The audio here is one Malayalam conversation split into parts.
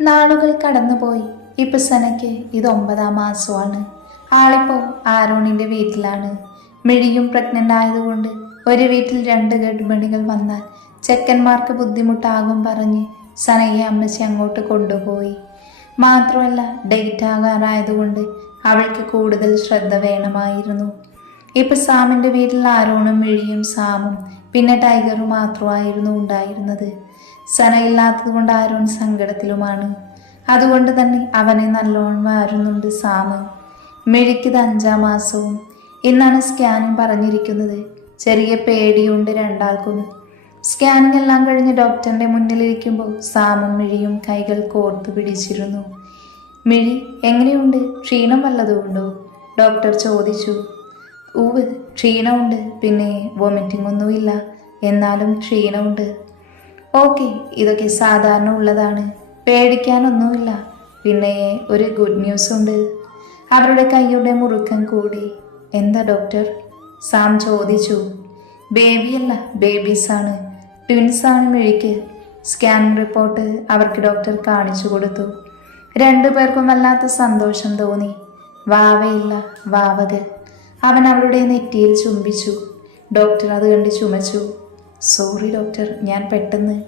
നാളുകൾ കടന്നുപോയി. ഇപ്പൊ സനയ്ക്ക് ഇത് ഒമ്പതാം മാസമാണ്. ആളിപ്പോ ആരോണിന്റെ വീട്ടിലാണ്. മിഴിയും പ്രഗ്നന്റ് ആയതുകൊണ്ട് ഒരു വീട്ടിൽ രണ്ട് ഗർഭിണികൾ വന്നാൽ ചെക്കന്മാർക്ക് ബുദ്ധിമുട്ടാകും പറഞ്ഞ് സനയെ അമ്മച്ചി അങ്ങോട്ട് കൊണ്ടുപോയി. മാത്രമല്ല ഡേറ്റ് ആകാറായതുകൊണ്ട് അവൾക്ക് കൂടുതൽ ശ്രദ്ധ വേണമായിരുന്നു. ഇപ്പൊ സാമിന്റെ വീട്ടിൽ ആരോണും മിഴിയും സാമും പിന്നെ ടൈഗറും മാത്രമായിരുന്നു ഉണ്ടായിരുന്നത്. സന ഇല്ലാത്തത് കൊണ്ട് ആരോൺ സങ്കടത്തിലുമാണ്. അതുകൊണ്ട് തന്നെ അവനെ നല്ലോണം വാരുന്നുണ്ട് സാമ്. മെഴിക്കത് അഞ്ചാം മാസവും. ഇന്നാണ് സ്കാനിങ് പറഞ്ഞിരിക്കുന്നത്. ചെറിയ പേടിയുണ്ട് രണ്ടാൾക്കും. സ്കാനിങ് എല്ലാം കഴിഞ്ഞ് ഡോക്ടറിന്റെ മുന്നിലിരിക്കുമ്പോൾ സാമും മിഴിയും കൈകൾ കോർത്തു പിടിച്ചിരുന്നു. മിഴി എങ്ങനെയുണ്ട്? ക്ഷീണം വല്ലതുമുണ്ടോ ഡോക്ടർ ചോദിച്ചു. ഊവ് ക്ഷീണമുണ്ട്. പിന്നെ വൊമിറ്റിംഗ് ഒന്നുമില്ല. എന്നാലും ക്ഷീണമുണ്ട്. ഓക്കെ ഇതൊക്കെ സാധാരണ ഉള്ളതാണ്. പേടിക്കാനൊന്നുമില്ല. പിന്നെ ഒരു ഗുഡ് ന്യൂസ് ഉണ്ട്. അവരുടെ കൈയുടെ മുറുക്കം കൂടി. എന്താ ഡോക്ടർ സാം ചോദിച്ചു. ബേബിയല്ല ബേബീസാണ് ട്വിൻസാണ് മിഴിക്ക്. സ്കാൻ റിപ്പോർട്ട് അവർക്ക് ഡോക്ടർ കാണിച്ചു കൊടുത്തു. രണ്ടു പേർക്കും വല്ലാത്ത സന്തോഷം തോന്നി. വാവയില്ല വാവകൾ അവൻ അവളുടെ നെറ്റിയിൽ ചുംബിച്ചു. ഡോക്ടർ അത് കണ്ട് ചുമച്ചു. സോറി ഡോക്ടർ ഞാൻ പെട്ടെന്ന്.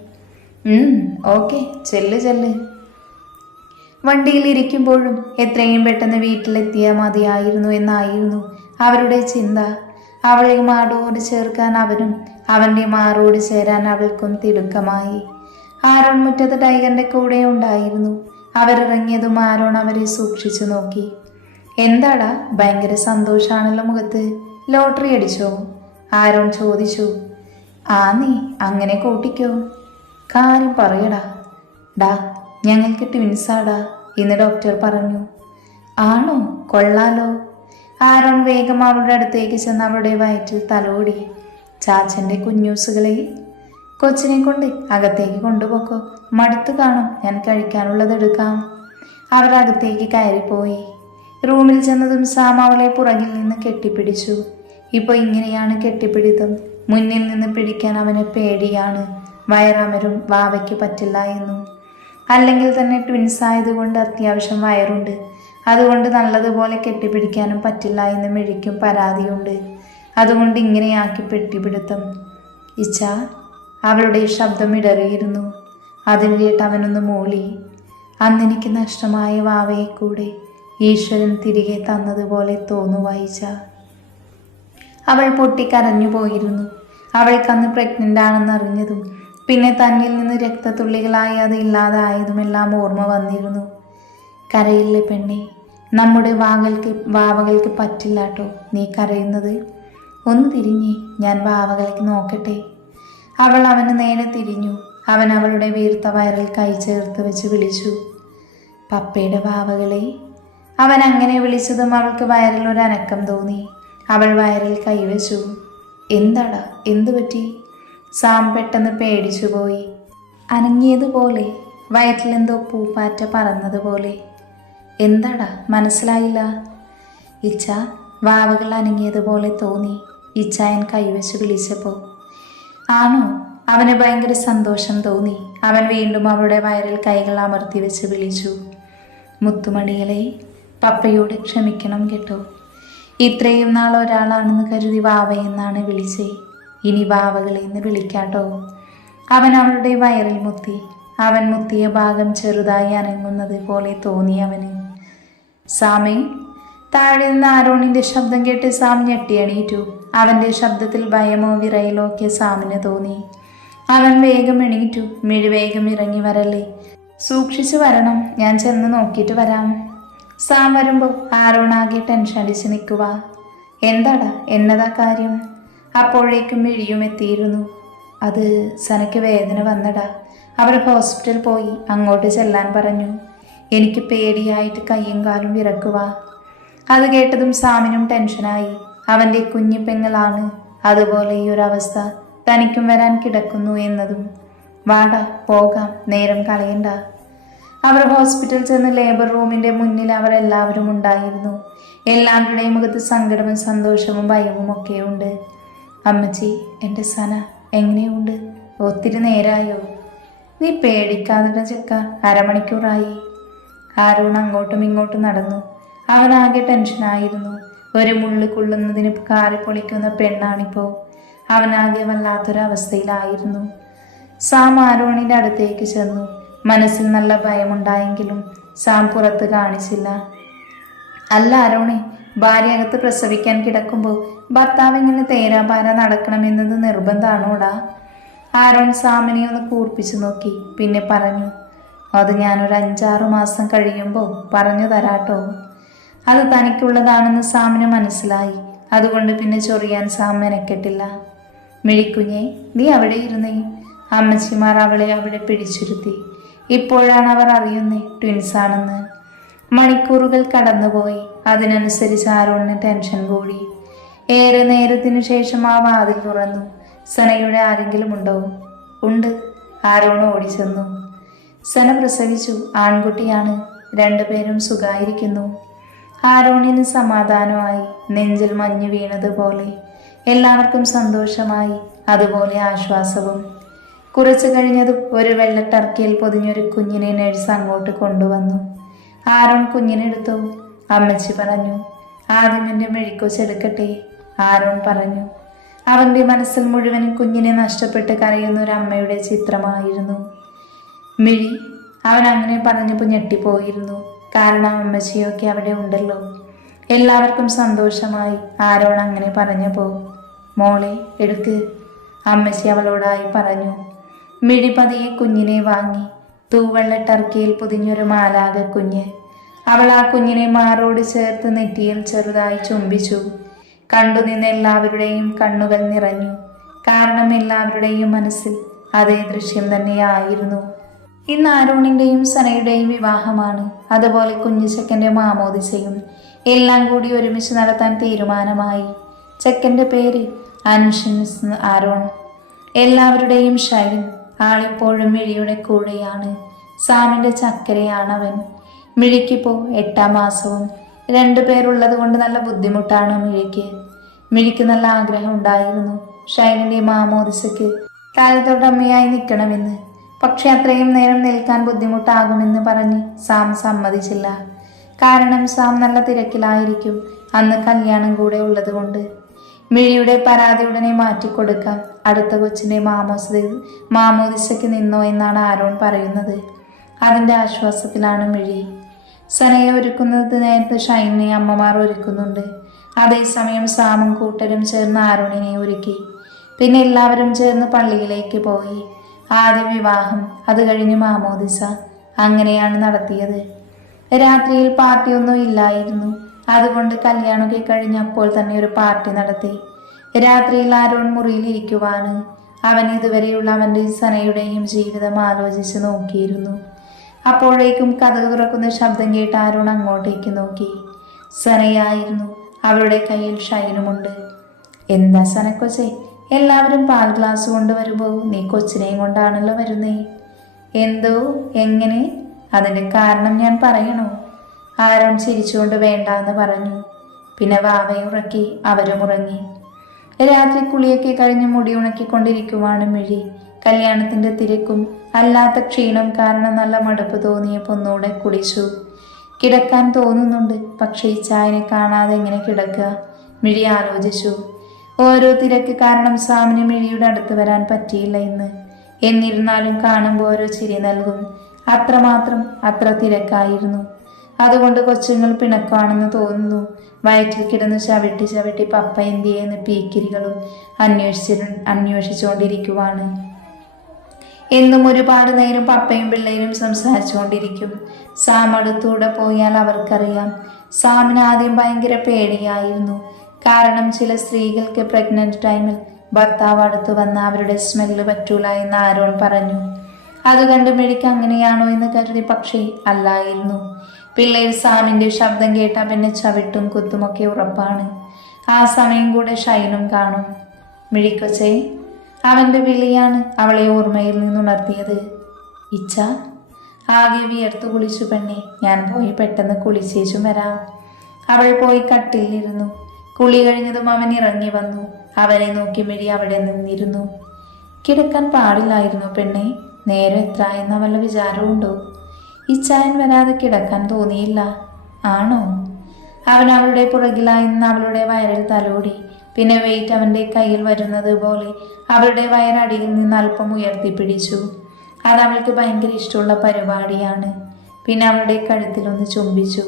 ഓക്കെ ചെല്ല് ചെല്ല്. വണ്ടിയിൽ ഇരിക്കുമ്പോഴും എത്രയും പെട്ടെന്ന് വീട്ടിലെത്തിയാൽ മതിയായിരുന്നു എന്നായിരുന്നു അവരുടെ ചിന്ത. അവളെ മാടോട് ചേർക്കാൻ അവനും അവന്റെ മാറോട് ചേരാൻ അവൾക്കും തിടുക്കമായി. ആരോൺ മുറ്റത്ത് ടൈഗറിന്റെ കൂടെ ഉണ്ടായിരുന്നു. അവരിറങ്ങിയതും ആരോൺ അവരെ സൂക്ഷിച്ചു നോക്കി. എന്താടാ? ഭയങ്കര സന്തോഷാണല്ലോ മുഖത്ത്. ലോട്ടറി അടിച്ചോ? ആരോൺ ചോദിച്ചു. ആ നീ അങ്ങനെ കൂട്ടിക്കോ. കാര്യം പറയടാ. ഡാ ഞങ്ങൾക്ക് ട്വിൻസാടാ ഇന്ന് ഡോക്ടർ പറഞ്ഞു. ആണോ? കൊള്ളാലോ. ആരോൺ വേഗം അവളുടെ അടുത്തേക്ക് ചെന്ന് അവളുടെ വയറ്റിൽ തലോടി? ചാച്ചന്റെ കുഞ്ഞൂസുകളെ. കൊച്ചിനെ കൊണ്ട് അകത്തേക്ക് കൊണ്ടുപോക്കോ. മടുത്തു കാണും ഞാൻ കഴിക്കാനുള്ളത് എടുക്കാം. അവർ അകത്തേക്ക് കയറിപ്പോയി. റൂമിൽ ചെന്നതും സാം അവളെ പുറകിൽ നിന്ന് കെട്ടിപ്പിടിച്ചു. ഇപ്പോൾ ഇങ്ങനെയാണ് കെട്ടിപ്പിടുത്തം. മുന്നിൽ നിന്ന് പിടിക്കാൻ അവന് പേടിയാണ്. വയറമരും വാവയ്ക്ക് പറ്റില്ല എന്നും. അല്ലെങ്കിൽ തന്നെ ട്വിൻസ് ആയതുകൊണ്ട് അത്യാവശ്യം വയറുണ്ട്. അതുകൊണ്ട് നല്ലതുപോലെ കെട്ടിപ്പിടിക്കാനും പറ്റില്ല എന്ന് മിഴിക്കും പരാതിയുണ്ട്. അതുകൊണ്ട് ഇങ്ങനെയാക്കി പെട്ടിപ്പിടുത്തം ഇച്ച അവളുടെ ശബ്ദം ഇടറിയിരുന്നു. അതിനിടയിട്ട് അവനൊന്ന് മൂളി. അന്നെനിക്ക് നഷ്ടമായ വാവയെ കൂടെ ഈശ്വരൻ തിരികെ തന്നതുപോലെ തോന്നുവായിച്ച അവൾ പൊട്ടിക്കരഞ്ഞു പോയിരുന്നു. അവൾക്കന്ന് ആണെന്ന് അറിഞ്ഞതും പിന്നെ തന്നിൽ നിന്ന് രക്തത്തുള്ളികളായി അത് ഇല്ലാതായതുമെല്ലാം ഓർമ്മ വന്നിരുന്നു. കരയില്ലേ പെണ്ണെ നമ്മുടെ വാവകൾക്ക് വാവകൾക്ക് പറ്റില്ല കേട്ടോ നീ കരയുന്നത്? ഒന്ന് തിരിഞ്ഞേ ഞാൻ വാവകൾക്ക് നോക്കട്ടെ. അവൾ അവന് നേരെ തിരിഞ്ഞു. അവൻ അവളുടെ വീർത്ത വയറിൽ കൈ ചേർത്ത് വെച്ച് വിളിച്ചു. പപ്പയുടെ വാവകളെ. അവൻ അങ്ങനെ വിളിച്ചതും അവൾക്ക് വയറിൽ ഒരു അനക്കം തോന്നി. അവൾ വയറിൽ കൈവച്ചു. എന്താടാ? എന്തു പറ്റി? സാം പെട്ടെന്ന് പേടിച്ചുപോയി അനങ്ങിയതുപോലെ വയറ്റിലെന്തോ പൂപ്പാറ്റ പറന്നതുപോലെ. എന്താടാ? മനസ്സിലായില്ല. ഇച്ച വാവകൾ അനങ്ങിയതുപോലെ തോന്നി. ഇച്ചായൻ കൈവച്ച് വിളിച്ചപ്പോൾ ആണോ? അവന് ഭയങ്കര സന്തോഷം തോന്നി. അവൻ വീണ്ടും അവളുടെ വയറിൽ കൈകൾ അമർത്തി വെച്ച് വിളിച്ചു. മുത്തുമണികളെ പപ്പയോട് ക്ഷമിക്കണം കേട്ടോ. ഇത്രയും നാൾ ഒരാളാണെന്ന് കരുതി വാവയെന്നാണ് വിളിച്ചേ. ഇനി വാവകളെ എന്ന് വിളിക്കാട്ടോ. അവൻ അവളുടെ വയറിൽ മുത്തി. അവൻ മുത്തിയ ഭാഗം ചെറുതായി അനങ്ങുന്നത് പോലെ തോന്നി അവന്. സാമേ താഴെ നിന്ന് ആരോണിന്റെ ശബ്ദം കേട്ട് സാം ഞെട്ടി എണീറ്റു. അവന്റെ ശബ്ദത്തിൽ ഭയമോ വിറയിലോ ഒക്കെ സാമിന് തോന്നി. അവൻ വേഗം എണീറ്റു. മിഴി വേഗം ഇറങ്ങി വരല്ലേ. സൂക്ഷിച്ചു വരണം. ഞാൻ ചെന്ന് നോക്കിയിട്ട് വരാം. സാം വരുമ്പോൾ ആരോണാകെ ടെൻഷൻ അടിച്ച് നിൽക്കുക എന്താടാ എന്നതാ കാര്യം? അപ്പോഴേക്കും മിഴിയും എത്തിയിരുന്നു. അത് സനയ്ക്ക് വേദന വന്നടാ. അവർ ഹോസ്പിറ്റൽ പോയി അങ്ങോട്ട് ചെല്ലാൻ പറഞ്ഞു. എനിക്ക് പേടിയായിട്ട് കയ്യും കാലും വിറക്കുക അത് കേട്ടതും സാമിനും ടെൻഷനായി അവന്റെ കുഞ്ഞിപ്പെങ്ങളാണ് അതുപോലെ ഈ ഒരു അവസ്ഥ തനിക്കും വരാൻ കിടക്കുന്നു എന്നതും. വാടാ പോകാം. നേരം കളയണ്ട. അവർ ഹോസ്പിറ്റൽ ചെന്ന് ലേബർ റൂമിന്റെ മുന്നിൽ അവരെല്ലാവരും ഉണ്ടായിരുന്നു. എല്ലാവരുടെയും മുഖത്ത് സങ്കടവും സന്തോഷവും ഭയവും ഒക്കെ ഉണ്ട് അമ്മച്ചി എന്റെ സന എങ്ങനെയുണ്ട്? ഒത്തിരി നേരായോ? നീ പേടിക്കാതെ ചെക്ക. അരമണിക്കൂറായി. ആരോൺ അങ്ങോട്ടും ഇങ്ങോട്ടും നടന്നു. അവനാകെ ടെൻഷനായിരുന്നു ഒരു മുള്ളു കൊള്ളുന്നതിന് കാറി പൊളിക്കുന്ന പെണ്ണാണിപ്പോ. അവനാകെ വല്ലാത്തൊരവസ്ഥയിലായിരുന്നു. സാം ആരോണിന്റെ അടുത്തേക്ക് ചെന്നു. മനസ്സിൽ നല്ല ഭയമുണ്ടായെങ്കിലും സാം പുറത്ത് കാണിച്ചില്ല. അല്ല അരോണി ഭാര്യ അകത്ത് പ്രസവിക്കാൻ കിടക്കുമ്പോൾ ഭർത്താവ് ഇങ്ങനെ തേരാപാര നടക്കണമെന്നത് നിർബന്ധമാണോടാ ആരോൺ സാമിനെ ഒന്ന് കൂർപ്പിച്ചു നോക്കി പിന്നെ പറഞ്ഞു അത് ഞാനൊരു അഞ്ചാറ് മാസം കഴിയുമ്പോൾ പറഞ്ഞു തരാട്ടോ. അത് തനിക്കുള്ളതാണെന്ന് സാമിന് മനസ്സിലായി. അതുകൊണ്ട് പിന്നെ ചൊറിയാൻ സാം മെനക്കെട്ടില്ല. മിഴിക്കുഞ്ഞെ നീ അവിടെ ഇരുന്നേ അമ്മച്ചിമാർ അവളെ അവിടെ പിടിച്ചിരുത്തി. ഇപ്പോഴാണ് അവർ അറിയുന്നേ ട്വിൻസ് ആണെന്ന്. മണിക്കൂറുകൾ കടന്നുപോയി. അതിനനുസരിച്ച് ആരോണിന് ടെൻഷൻ കൂടി. ഏറെ നേരത്തിനു ശേഷം ആ വാതിൽ തുറന്നു. സനയുടെ ആരെങ്കിലും ഉണ്ടോ? ഉണ്ട്. ആരോണ് ഓടിച്ചെന്നു. സന പ്രസവിച്ചു. ആൺകുട്ടിയാണ്. രണ്ടുപേരും സുഖായിരിക്കുന്നു. ആരോണിന് സമാധാനമായി. നെഞ്ചിൽ മഞ്ഞ് വീണതുപോലെ. എല്ലാവർക്കും സന്തോഷമായി. അതുപോലെ ആശ്വാസവും. കുറച്ചു കഴിഞ്ഞത് ഒരു വെള്ള ടർക്കിയിൽ പൊതിഞ്ഞൊരു കുഞ്ഞിനെ നഴ്സ് അങ്ങോട്ട് കൊണ്ടുവന്നു. ആരോൺ കുഞ്ഞിനെടുത്തു അമ്മച്ചി പറഞ്ഞു ആദ്യം എന്റെ മെഴിക്കൊച്ചെടുക്കട്ടെ ആരോൺ പറഞ്ഞു. അവന്റെ മനസ്സിൽ മുഴുവൻ കുഞ്ഞിനെ നഷ്ടപ്പെട്ട് കരയുന്ന ഒരു അമ്മയുടെ ചിത്രമായിരുന്നു. മിഴി അവൻ അങ്ങനെ പറഞ്ഞപ്പോൾ ഞെട്ടിപ്പോയിരുന്നു. കാരണം അമ്മച്ചിയൊക്കെ അവിടെ ഉണ്ടല്ലോ. എല്ലാവർക്കും സന്തോഷമായി ആരോൺ അങ്ങനെ പറഞ്ഞപ്പോൾ. മോളെ എടുക്ക് അമ്മച്ചി അവളോടായി പറഞ്ഞു. മിഴി പതിയെ കുഞ്ഞിനെ വാങ്ങി. തൂവെള്ള ടർക്കിയിൽ പൊതിഞ്ഞൊരു മാലാക കുഞ്ഞ്. അവൾ ആ കുഞ്ഞിനെ മാറോട് ചേർത്ത് നെറ്റിയിൽ ചെറുതായി ചുംബിച്ചു. കണ്ടുനിന്ന എല്ലാവരുടെയും കണ്ണുകൾ നിറഞ്ഞു. കാരണം എല്ലാവരുടെയും മനസ്സിൽ അതേ ദൃശ്യം തന്നെയായിരുന്നു. ഇന്ന് ആരോണിന്റെയും സനയുടെയും വിവാഹമാണ്. അതുപോലെ കുഞ്ഞുചക്കന്റെ മാമോദിസയും എല്ലാം കൂടി ഒരുമിച്ച് നടത്താൻ തീരുമാനമായി. ചെക്കന്റെ പേര് അൻഷിൻസ് ആരോൺ എല്ലാവരുടെയും ഷൈൻ ആളിപ്പോഴും മിഴിയുടെ കൂടെയാണ്. സാമിന്റെ ചക്കരയാണവൻ. മിഴിക്കിപ്പോ എട്ടാം മാസവും രണ്ടു പേരുള്ളത് കൊണ്ട് നല്ല ബുദ്ധിമുട്ടാണ് മിഴിക്ക്. മിഴിക്ക് നല്ല ആഗ്രഹം ഉണ്ടായിരുന്നു. ഷൈനിന്റെ മാമോദിസയ്ക്ക് താരത്തോടമ്മയായി നിൽക്കണമെന്ന് പക്ഷെ അത്രയും നേരം നിൽക്കാൻ ബുദ്ധിമുട്ടാകുമെന്ന് പറഞ്ഞ് സാം സമ്മതിച്ചില്ല. കാരണം സാം നല്ല തിരക്കിലായിരിക്കും. അന്ന് കല്യാണം കൂടെ ഉള്ളതുകൊണ്ട്. മിഴിയുടെ പരാതി ഉടനെ മാറ്റിക്കൊടുക്കാം. അടുത്ത കൊച്ചിനെ മാമോസ് മാമോദിസയ്ക്ക് നിന്നോ എന്നാണ് ആരോൺ പറയുന്നത്. അതിന്റെ ആശ്വാസത്തിലാണ് മിഴി. സനയെ ഒരുക്കുന്നത് നേരത്തെ ഷൈനെ അമ്മമാർ ഒരുക്കുന്നുണ്ട്. അതേസമയം സാമും കൂട്ടരും ചേർന്ന് ആരോണിനെ ഒരുക്കി. പിന്നെ എല്ലാവരും ചേർന്ന് പള്ളിയിലേക്ക് പോയി. ആദ്യ വിവാഹം അത് കഴിഞ്ഞ് മാമോദിസ. അങ്ങനെയാണ് നടത്തിയത്. രാത്രിയിൽ പാർട്ടിയൊന്നും ഇല്ലായിരുന്നു. അതുകൊണ്ട് കല്യാണമൊക്കെ കഴിഞ്ഞപ്പോൾ തന്നെ ഒരു പാർട്ടി നടത്തി. രാത്രിയിൽ ആരോൺ മുറിയിലിരിക്കുവാണ്. അവൻ ഇതുവരെയുള്ള അവന്റെ സനയുടെയും ജീവിതം ആലോചിച്ച് നോക്കിയിരുന്നു. അപ്പോഴേക്കും കഥക് തുറക്കുന്ന ശബ്ദം കേട്ട് ആരോൺ അങ്ങോട്ടേക്ക് നോക്കി. സനയായിരുന്നു. അവളുടെ കയ്യിൽ ഷൈനുമുണ്ട്. എന്താ സനക്കൊച്ചെ എല്ലാവരും പാൽ ഗ്ലാസ് കൊണ്ടുവരുമ്പോൾ നീ കൊച്ചിനെയും കൊണ്ടാണല്ലോ വരുന്നേ. എന്തോ? എങ്ങനെ? അതിന്റെ കാരണം ഞാൻ പറയണോ? ആരോൺ ചിരിച്ചുകൊണ്ട് വേണ്ടാന്ന് പറഞ്ഞു. പിന്നെ വാവയുറക്കി അവരും ഉറങ്ങി. രാത്രി കുളിയൊക്കെ കഴിഞ്ഞ് മുടി ഉണക്കിക്കൊണ്ടിരിക്കുവാണ് മിഴി. കല്യാണത്തിന്റെ തിരക്കും അല്ലാത്ത ക്ഷീണം കാരണം നല്ല മടുപ്പ് തോന്നിയപ്പോൾ ഒന്നുകൂടെ കുളിച്ചു കിടക്കാൻ തോന്നുന്നുണ്ട് പക്ഷേ ഈ ചായനെ കാണാതെ എങ്ങനെ കിടക്കുക. മിഴി ആലോചിച്ചു. ഓരോ തിരക്ക് കാരണം സാമിന് മിഴിയുടെ അടുത്ത് വരാൻ പറ്റിയില്ല ഇന്ന്. എന്നിരുന്നാലും കാണുമ്പോൾ ഓരോ ചിരി നൽകും. അത്രമാത്രം അത്ര തിരക്കായിരുന്നു. അതുകൊണ്ട് കൊച്ചുങ്ങൾ പിണക്കാണെന്ന് തോന്നുന്നു. വയറ്റിൽ കിടന്ന് ചവിട്ടി ചവിട്ടി പപ്പ എന്തിയെന്ന് പീക്കിരികളും അന്വേഷിച്ചു അന്വേഷിച്ചുകൊണ്ടിരിക്കുവാണ്. എന്നും ഒരുപാട് നേരം പപ്പയും പിള്ളേരും സംസാരിച്ചുകൊണ്ടിരിക്കും. സാം അടുത്തൂടെ പോയാൽ അവർക്കറിയാം. സാമിന് ആദ്യം ഭയങ്കര പേടിയായിരുന്നു. കാരണം ചില സ്ത്രീകൾക്ക് പ്രഗ്നന്റ് ടൈമിൽ ഭർത്താവ് അടുത്ത് വന്ന അവരുടെ സ്മെല്ല് പറ്റൂല എന്ന് ആരോൺ പറഞ്ഞു. അത് കണ്ട് മെഴിക്ക് അങ്ങനെയാണോ എന്ന് കരുതി പക്ഷേ അല്ലായിരുന്നു. പിള്ളേർ സാമിന്റെ ശബ്ദം കേട്ടാൽ പിന്നെ ചവിട്ടും കുത്തുമൊക്കെ ഉറപ്പാണ്. ആ സമയം കൂടെ ഷൈനും കാണും. മിഴിക്കൊച്ചേ അവന്റെ വിളിയാണ് അവളെ ഓർമ്മയിൽ നിന്നുണർത്തിയത്. ഇച്ച ആകെ വിയർത്തു കുളിച്ചു പെണ്ണെ ഞാൻ പോയി പെട്ടെന്ന് കുളിച്ചേച്ചും വരാം. അവൾ പോയി കട്ടിലിരുന്നു. കുളി കഴിഞ്ഞതും അവൻ ഇറങ്ങി വന്നു. അവനെ നോക്കി മിഴി അവിടെ നിന്നിരുന്നു. കിടക്കാൻ പാടില്ലായിരുന്നു പെണ്ണെ. നേരം എത്ര എന്ന വല്ല വിചാരമുണ്ടോ ഇച്ചായൻ വരാതെ കിടക്കാൻ തോന്നിയില്ല. ആണോ? അവൻ അവളുടെ പുറകിലായി നിന്ന് അവളുടെ വയറിൽ തലോടി. പിന്നെ വെയിറ്റ് അവന്റെ കയ്യിൽ വരുന്നത് പോലെ അവളുടെ വയറടിയിൽ നിന്ന് അല്പം ഉയർത്തിപ്പിടിച്ചു. അത് അവൾക്ക് ഭയങ്കര ഇഷ്ടമുള്ള പരിപാടിയാണ്. പിന്നെ അവളുടെ കഴുത്തിലൊന്ന് ചുംബിച്ചു.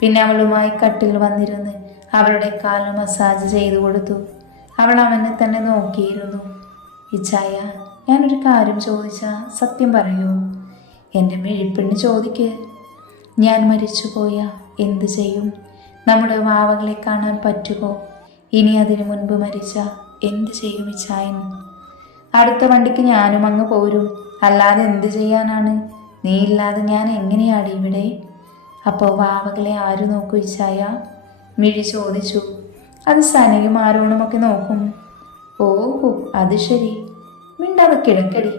പിന്നെ അവളുമായി കട്ടിൽ വന്നിരുന്ന് അവളുടെ കാൽ മസാജ് ചെയ്തു കൊടുത്തു. അവൾ അവനെ തന്നെ നോക്കിയിരുന്നു. ഇച്ചായ ഞാനൊരു കാര്യം ചോദിച്ചാൽ സത്യം പറയൂ. എന്റെ മെഴിപ്പെണ്ണ് ചോദിക്ക്. ഞാൻ മരിച്ചു പോയാൽ എന്ത് ചെയ്യും? നമ്മുടെ വാവകളെ കാണാൻ പറ്റുമോ? ഇനി അതിനു മുൻപ് മരിച്ച എന്ത് ചെയ്യും ഇച്ചായൻ? അടുത്ത വണ്ടിക്ക് ഞാനും അങ്ങ് പോരും. അല്ലാതെ എന്ത് ചെയ്യാനാണ്? നീ ഇല്ലാതെ ഞാൻ എങ്ങനെയാണ് ഇവിടെ? അപ്പോൾ വാവകളെ ആര് നോക്കൂ ഇച്ചായ? മിഴി ചോദിച്ചു. അത് സനയും ആരോണുമൊക്കെ നോക്കും. ഓഹോ അത് ശരി. മിണ്ടാതെ കിഴക്കടി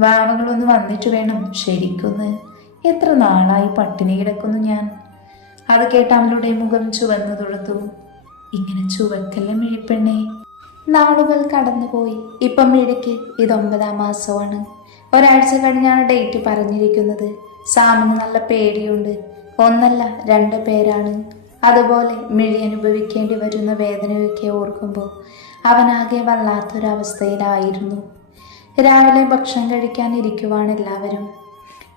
വാവകളൊന്ന് വന്നിട്ട് വേണം ശരിക്കൊന്ന്. എത്ര നാളായി പട്ടിണി കിടക്കുന്നു ഞാൻ. അത് കേട്ട് അവളുടെ മുഖം ചുവന്നു തുടുത്തു ഇങ്ങനെ ചുവക്കല്ല മിഴിപ്പെണ്ണേ? നാളുകൾ കടന്നുപോയി. ഇപ്പം മിഴിക്ക് ഇത് ഒമ്പതാം മാസമാണ്. ഒരാഴ്ച കഴിഞ്ഞാണ് ഡേറ്റ് പറഞ്ഞിരിക്കുന്നത്. സാമിന് നല്ല പേടിയുണ്ട്. ഒന്നല്ല രണ്ട് പേരാണ്. അതുപോലെ മിഴി അനുഭവിക്കേണ്ടി വരുന്ന വേദനയൊക്കെ ഓർക്കുമ്പോൾ അവനാകെ വല്ലാത്തൊരവസ്ഥയിലായിരുന്നു. രാവിലെ ഭക്ഷണം കഴിക്കാൻ ഇരിക്കുവാണ് എല്ലാവരും.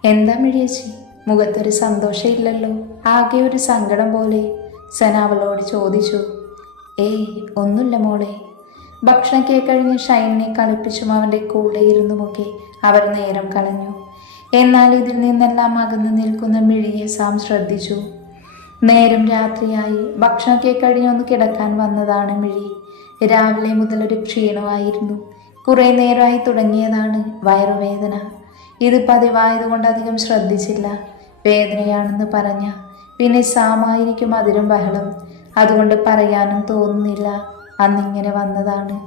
എന്താ മിഴിയച്ചി? മുഖത്തൊരു സന്തോഷമില്ലല്ലോ. ആകെ ഒരു സങ്കടം പോലെ സന അവളോട് ചോദിച്ചു. ഏയ് ഒന്നുമില്ല മോളെ. ഭക്ഷണമൊക്കെ കഴിഞ്ഞ് ഷൈനെ കളിപ്പിച്ചും അവന്റെ കൂടെ ഇരുന്നുമൊക്കെ അവർ നേരം കളഞ്ഞു. എന്നാൽ ഇതിൽ നിന്നെല്ലാം അകന്നു നിൽക്കുന്ന മിഴിയെ സാം ശ്രദ്ധിച്ചു. നേരം രാത്രിയായി. ഭക്ഷണമൊക്കെ കഴിഞ്ഞൊന്ന് കിടക്കാൻ വന്നതാണ് മിഴി. രാവിലെ മുതൽ ഒരു ക്ഷീണമായിരുന്നു. കുറേ നേരമായി തുടങ്ങിയതാണ് വയറുവേദന. ഇത് പതിവായതുകൊണ്ട് അധികം ശ്രദ്ധിച്ചില്ല. വേദനയാണെന്ന് പറഞ്ഞ. പിന്നെ സാമായിരിക്കും അതിരും ബഹളം. അതുകൊണ്ട് പറയാനും തോന്നുന്നില്ല. അന്നിങ്ങനെ വന്നതാണ്.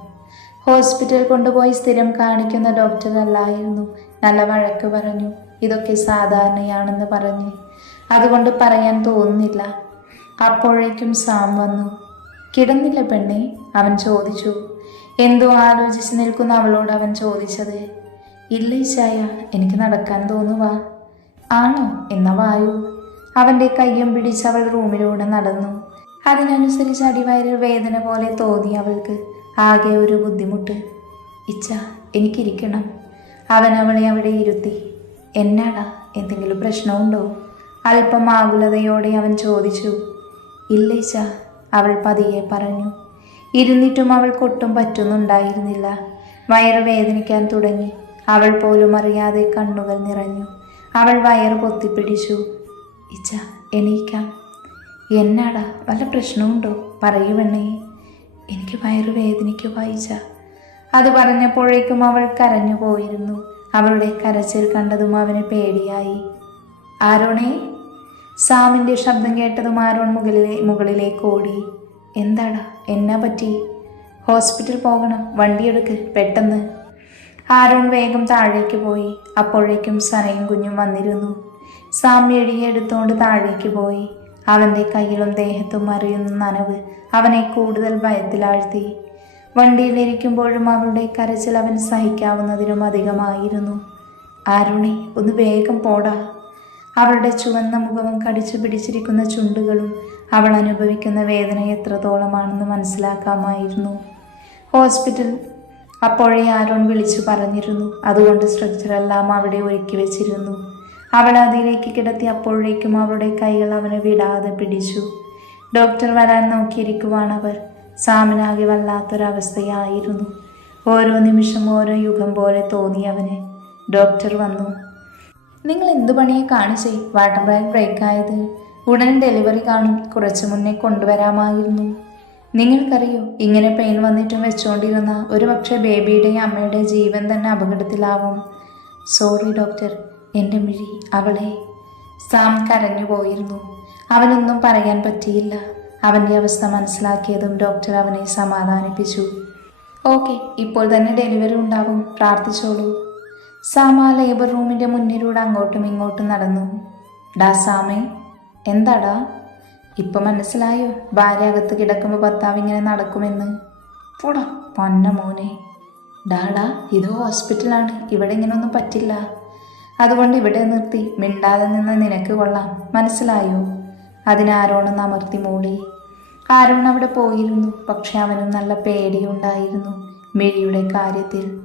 ഹോസ്പിറ്റൽ കൊണ്ടുപോയി സ്ഥിരം കാണിക്കുന്ന ഡോക്ടർ അല്ലായിരുന്നു നല്ല വഴക്ക് പറഞ്ഞു. ഇതൊക്കെ സാധാരണയാണെന്ന് പറഞ്ഞ്. അതുകൊണ്ട് പറയാൻ തോന്നുന്നില്ല. അപ്പോഴേക്കും സാം വന്നു. കിടന്നില്ല പെണ്ണെ അവൻ ചോദിച്ചു. എന്തോ ആലോചിച്ച് നിൽക്കുന്ന അവളോട് അവൻ ചോദിച്ചത് ഇല്ല ഇശായ എനിക്ക് നടക്കാൻ തോന്നുവാ. ആണോ? എന്ന വായു. അവന്റെ കയ്യും പിടിച്ച് അവൾ റൂമിലൂടെ നടന്നു. അതിനനുസരിച്ച് അടിവയറിൽ വേദന പോലെ തോന്നി അവൾക്ക് ആകെ ഒരു ബുദ്ധിമുട്ട്. ഇച്ച എനിക്കിരിക്കണം. അവൻ അവളെ അവിടെ ഇരുത്തി എന്നാടാ എന്തെങ്കിലും പ്രശ്നമുണ്ടോ? അല്പം ആകുലതയോടെ അവൻ ചോദിച്ചു ഇല്ല ഇച്ച അവൾ പതിയെ പറഞ്ഞു. ഇരുന്നിട്ടും അവൾക്കൊട്ടും പറ്റുന്നുണ്ടായിരുന്നില്ല വയറ് വേദനിക്കാൻ തുടങ്ങി. അവൾ പോലും അറിയാതെ കണ്ണുകൾ നിറഞ്ഞു. അവൾ വയറ് പൊത്തിപ്പിടിച്ചു ഇച്ച എണീക്കാം. എന്നാടാ? വല്ല പ്രശ്നമുണ്ടോ? പറയൂ പെണ്ണേ. എനിക്ക് വയറ് വേദനിക്കു ഇച്ച. അത് പറഞ്ഞപ്പോഴേക്കും അവൾ കരഞ്ഞു പോയിരുന്നു. അവളുടെ കരച്ചിൽ കണ്ടതും അവന് പേടിയായി. ആരോണേ? സാമിന്റെ ശബ്ദം കേട്ടതും ആരോൺ മുകളിലെ മുകളിലേക്ക് ഓടി. എന്താടാ? എന്നാ പറ്റി? ഹോസ്പിറ്റൽ പോകണം. വണ്ടിയെടുക്ക് പെട്ടെന്ന്. ആരോൺ വേഗം താഴേക്ക് പോയി. അപ്പോഴേക്കും സനയും കുഞ്ഞും വന്നിരുന്നു. സാം എഴുതിയെടുത്തുകൊണ്ട് താഴേക്ക് പോയി. അവന്റെ കയ്യിലും ദേഹത്തും അറിയുന്ന നനവ് അവനെ കൂടുതൽ ഭയത്തിലാഴ്ത്തി. വണ്ടിയിലിരിക്കുമ്പോഴും അവളുടെ കരച്ചിൽ അവൻ സഹിക്കാവുന്നതിനും അധികമായിരുന്നു. ആരുണി ഒന്ന് വേഗം പോടാ. അവളുടെ ചുവന്ന മുഖവും കടിച്ചു പിടിച്ചിരിക്കുന്ന ചുണ്ടുകളും അവൾ അനുഭവിക്കുന്ന വേദന എത്രത്തോളമാണെന്ന് മനസ്സിലാക്കാമായിരുന്നു. ഹോസ്പിറ്റൽ അപ്പോഴേ ആരോൺ വിളിച്ചു പറഞ്ഞിരുന്നു. അതുകൊണ്ട് സ്ട്രക്ചറെല്ലാം അവിടെ ഒരുക്കി വെച്ചിരുന്നു. അവൾ അതിലേക്ക് കിടത്തി അപ്പോഴേക്കും അവളുടെ കൈകൾ അവനെ വിടാതെ പിടിച്ചു. ഡോക്ടർ വരാൻ നോക്കിയിരിക്കുവാണ് അവർ. സാമനാകെ വല്ലാത്തൊരവസ്ഥയായിരുന്നു. ഓരോ നിമിഷം ഓരോ യുഗം പോലെ തോന്നി അവന്. ഡോക്ടർ വന്നു. നിങ്ങൾ എന്തു പണിയെ കാണിച്ചേ? വാട്ടർ ബാഗ് ബ്രേക്ക് ആയത്. ഉടൻ ഡെലിവറി കാണും. കുറച്ചു മുന്നേ കൊണ്ടുവരാമായിരുന്നു. നിങ്ങൾക്കറിയോ ഇങ്ങനെ പെയിൻ വന്നിട്ടും വെച്ചുകൊണ്ടിരുന്ന ഒരു പക്ഷേ ബേബിയുടെയും അമ്മയുടെയും ജീവൻ തന്നെ അപകടത്തിലാവും. Sorry doctor. എന്റെ മിഴി അവളെ. സാം കരഞ്ഞു പോയിരുന്നു. അവനൊന്നും പറയാൻ പറ്റിയില്ല. അവന്റെ അവസ്ഥ മനസ്സിലാക്കിയതും ഡോക്ടർ അവനെ സമാധാനിപ്പിച്ചു. ഓക്കെ ഇപ്പോൾ തന്നെ ഡെലിവറി ഉണ്ടാവും പ്രാർത്ഥിച്ചോളൂ. സാമ ലേബർ റൂമിന്റെ മുന്നിലൂടെ അങ്ങോട്ടും ഇങ്ങോട്ടും നടന്നു. ഡാ സാമേ. എന്താടാ? ഇപ്പൊ മനസ്സിലായോ? ഭാര്യ അകത്ത് കിടക്കുമ്പോൾ ഭർത്താവ് ഇങ്ങനെ നടക്കുമെന്ന്? പോടാ പൊന്ന മോനെ. ഡാടാ ഇത് ഹോസ്പിറ്റലാണ്. ഇവിടെ ഇങ്ങനെയൊന്നും പറ്റില്ല. അതുകൊണ്ട് ഇവിടെ നിർത്തി. മിണ്ടാതെ നിന്ന് നിനക്ക് കൊള്ളാം. മനസ്സിലായോ? അതിനാരോണെന്ന് അമർത്തി മൂടി. ആരോൺ അവിടെ പോയിരുന്നു. പക്ഷെ അവനും നല്ല പേടിയുണ്ടായിരുന്നു മിഴിയുടെ കാര്യത്തിൽ.